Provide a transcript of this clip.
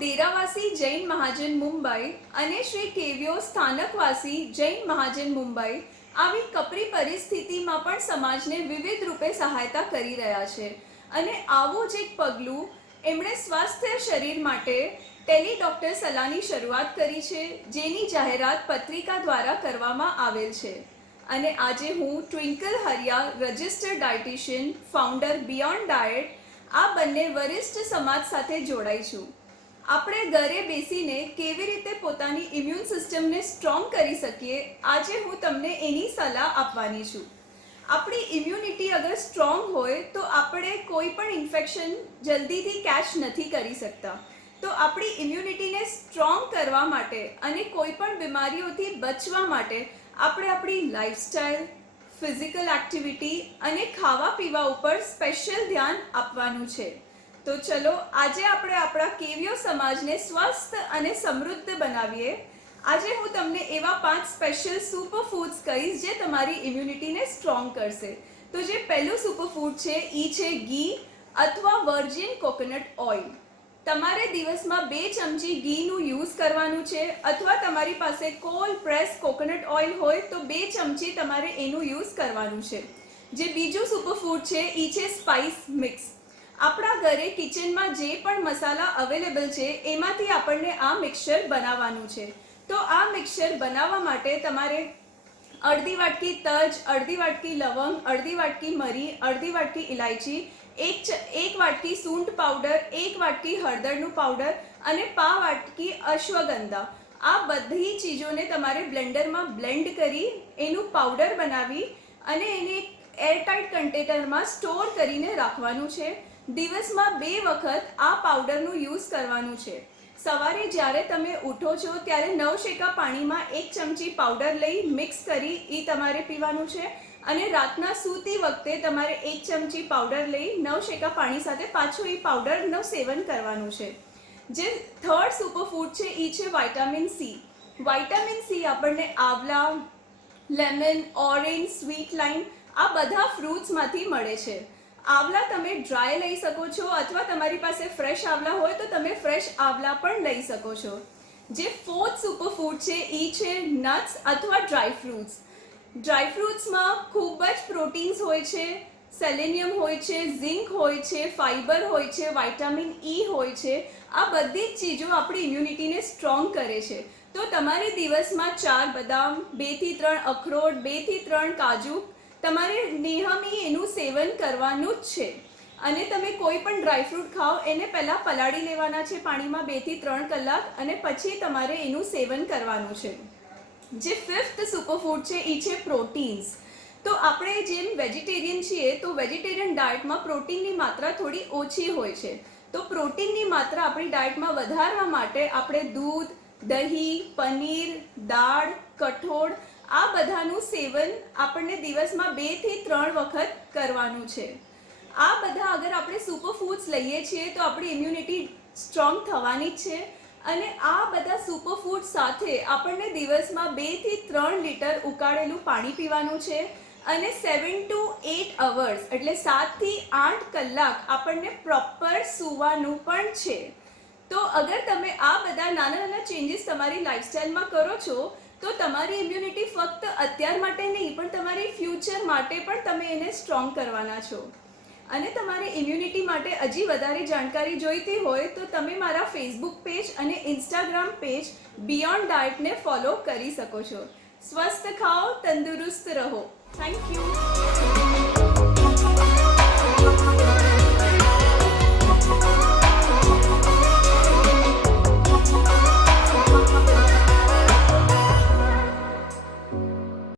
દેરાવાસી જૈન મહાજન મુંબઈ અને શ્રી કેવ્યો સ્થાનકવાસી જૈન મહાજન મુંબઈ આવી કપરી પરિસ્થિતિમાં પણ સમાજને વિવિધ રૂપે સહાયતા કરી રહ્યા છે અને આવું જ એક પગલું એમણે સ્વાસ્થ્ય શરીર માટે ટેલી ડૉક્ટર સલાહની શરૂઆત કરી છે, જેની જાહેરાત પત્રિકા દ્વારા કરવામાં આવેલ છે. અને આજે હું Twinkle Hariya, registered dietitian, founder beyond diet, આ બંને વરિષ્ઠ સમાજ સાથે જોડાઈ છું. આપણે ઘરે બેસીને કેવી રીતે પોતાની ઇમ્યુન સિસ્ટમને સ્ટ્રોંગ કરી શકીએ, આજે હું તમને એની સલાહ આપવાની છું. આપણી ઇમ્યુનિટી અગર સ્ટ્રોંગ હોય તો આપણે કોઈ પણ ઇન્ફેક્શન જલ્દીથી કેચ નથી કરી શકતા. તો આપણી ઇમ્યુનિટીને સ્ટ્રોંગ કરવા માટે અને કોઈ પણ બીમારીઓથી બચવા માટે આપણે આપણી લાઈફસ્ટાઈલ, ફિઝિકલ એક્ટિવિટી અને ખાવા પીવા ઉપર સ્પેશિયલ ધ્યાન આપવાનું છે. તો ચલો આજે આપણે આપણા કેવ્યો સમાજને સ્વસ્થ અને સમૃદ્ધ બનાવીએ. આજે હું તમને એવા 5 સ્પેશિયલ સુપર ફૂડ્સ કહીશ જે તમારી ઇમ્યુનિટીને સ્ટ્રોંગ કરશે. તો જે પહેલું સુપર ફૂડ છે એ છે ઘી અથવા વર્જિન કોકોનટ ઓઇલ. તમારે દિવસમાં 2 ચમચી ઘીનું યુઝ કરવાનું છે, અથવા તમારી પાસે કોલ્ડ પ્રેસ કોકોનટ ઓઇલ હોય તો 2 ચમચી તમારે એનું યુઝ કરવાનું છે. જે બીજું સુપર ફૂડ છે એ છે સ્પાઇસ મિક્સ. આપણા ઘરે કિચનમાં જે પણ મસાલા અવેલેબલ છે એમાંથી આપણને આ મિક્સચર બનાવવાનું છે. તો આ મિક્સચર બનાવવા માટે તમારે અડધી વાટકી તજ, અડધી વાટકી લવંગ, અડધી વાટકી મરી, અડધી વાટકી ઇલાયચી, એક વાટકી સૂંઠ પાવડર, 1 વાટકી હળદરનું પાવડર અને પા વાટકી અશ્વગંધા, આ બધી ચીજોને તમારે બ્લેન્ડરમાં બ્લેન્ડ કરી એનું પાવડર બનાવી અને એને એરટાઇટ કન્ટેનરમાં સ્ટોર કરીને રાખવાનું છે. દિવસમાં 2 વખત આ પાવડરનું યુઝ કરવાનું છે. સવારે જ્યારે તમે ઉઠો છો ત્યારે નવશેકા પાણીમાં 1 ચમચી પાવડર લઈ મિક્સ કરી એ તમારે પીવાનું છે. અને રાતના સૂતી વખતે તમારે 1 ચમચી પાવડર લઈ નવશેકા પાણી સાથે પાછું એ પાવડરનું સેવન કરવાનું છે. જે થર્ડ સુપર ફૂડ છે એ છે વિટામિન સી. વિટામિન સી આપણને આવલા, લેમન, ઓરેન્જ, સ્વીટ લાઇમ આ બધા ફ્રૂટ્સમાંથી મળે છે. આવલા તમે ડ્રાય લઈ શકો છો, અથવા તમારી પાસે ફ્રેશ આવલા હોય તો તમે ફ્રેશ આવલા પણ લઈ શકો છો. જે ફોર્થ સુપર ફૂડ છે એ છે નટ્સ અથવા ડ્રાય ફ્રૂટ્સ. ડ્રાય ફ્રૂટ્સમાં ખૂબ જ પ્રોટીન્સ હોય છે, સેલેનિયમ હોય છે, ઝિંક હોય છે, ફાઇબર હોય છે, વિટામિન ઈ હોય છે. આ બધી જ ચીજો આપણી ઇમ્યુનિટીને સ્ટ્રોંગ કરે છે. તો તમારે દિવસમાં 4 બદામ, 2 થી 3 અખરોટ, 2 થી 3 કાજુ તમારે નિયમિત એનું સેવન કરવાનું જ છે. અને તમે કોઈ પણ ડ્રાયફ્રૂટ ખાઓ એને પહેલાં પલાળી લેવાના છે પાણીમાં 2 થી 3 કલાક, અને પછી તમારે એનું સેવન કરવાનું છે. જે ફિફ્થ સુપર ફૂડ છે એ છે પ્રોટીન્સ. તો આપણે જેમ વેજીટેરિયન છીએ તો વેજીટેરિયન ડાયટમાં પ્રોટીનની માત્રા થોડી ઓછી હોય છે. તો પ્રોટીનની માત્રા આપણી ડાયટમાં વધારવા માટે આપણે દૂધ, દહીં, પનીર, દાળ, કઠોળ આ બધાનું સેવન આપણને દિવસમાં 2 થી 3 વખત કરવાનું છે. આ બધા અગર આપણે સુપર ફૂડ્સ લઈએ છીએ તો આપણી ઇમ્યુનિટી સ્ટ્રોંગ થવાની જ છે. અને આ બધા સુપર ફૂડ સાથે આપણને દિવસમાં 2 થી 3 લીટર ઉકાળેલું પાણી પીવાનું છે. અને 7 to 8 અવર્સ એટલે 7 થી 8 કલાક આપણને પ્રોપર સૂવાનું પણ છે. તો અગર તમે આ બધા નાના નાના ચેન્જીસ તમારી લાઈફસ્ટાઈલમાં કરો છો તો તમારી ઇમ્યુનિટી ફક્ત અત્યાર માટે નહીં પણ તમારી ફ્યુચર માટે પણ તમે એને સ્ટ્રોંગ કરવાના છો. અને તમારે ઇમ્યુનિટી માટે હજી વધારે જાણકારી જોઈતી હોય તો તમે મારા ફેસબુક પેજ અને ઇન્સ્ટાગ્રામ પેજ બિયોન્ડ ડાયટને ફોલો કરી શકો છો. સ્વસ્થ ખાઓ, તંદુરસ્ત રહો. Thank you.